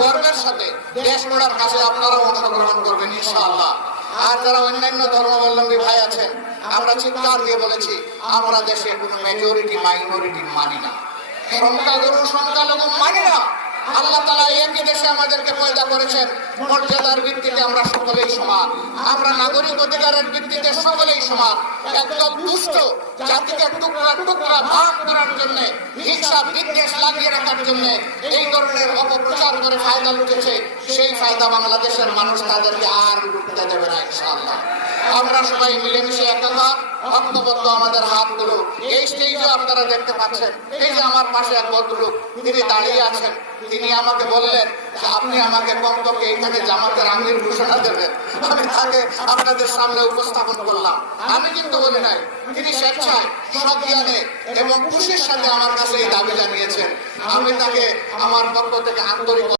গর্বের সাথে দেশ গড়ার কাছে আপনারা অংশগ্রহণ করবেন ইনশাআল্লাহ। আর যারা অন্যান্য ধর্মাবলম্বী ভাই আছেন, আমরা চিৎকার দিয়ে বলেছি আমরা দেশে কোনো মেজরিটি মাইনরিটি মানি না, সংখ্যাগুরু সংখ্যালঘু মানি না। আল্লাহ তাআলা একই দেশে আমাদেরকে পয়দা করেছেন, মর্যাদার ভিত্তিতে আমরা সকলেই সমান, আমরা নাগরিক অধিকারের ভিত্তিতে সকলেই সমান। একদম দুষ্ট জাতিকে টুকরা টুকরা ভাগ করার জন্য, হিংসা বিদ্বেষ লাগিয়ে রাখার জন্য এই ধরনের অপপ্রচার করে ফায়দা লুটেছে, সেই ফায়দা বাংলাদেশের মানুষ তাদেরকে আর লুটতে দেবে না ইনশাআল্লাহ। আমরা সবাই মিলেমিশে একাকার ঐক্যবদ্ধ, আমাদের হাতগুলো এই স্টেজে আপনারা দেখতে পাচ্ছেন। এই যে আমার পাশে এক ভদ্রলোক, তিনি দাঁড়িয়ে আছেন, তিনি আমাকে বললেন যে আপনি আমাকে কমপক্ষে এইখানে জামাতের আমির ঘোষণা দেবেন। আমি তাকে আপনাদের সামনে উপস্থাপন করলাম। আমি কিন্তু বলি নাই, তিনি স্বেচ্ছায় সজ্ঞানে এবং খুশির সাথে আমার কাছে এই দাবি জানিয়েছেন। আমি তাকে আমার পক্ষ থেকে আন্তরিক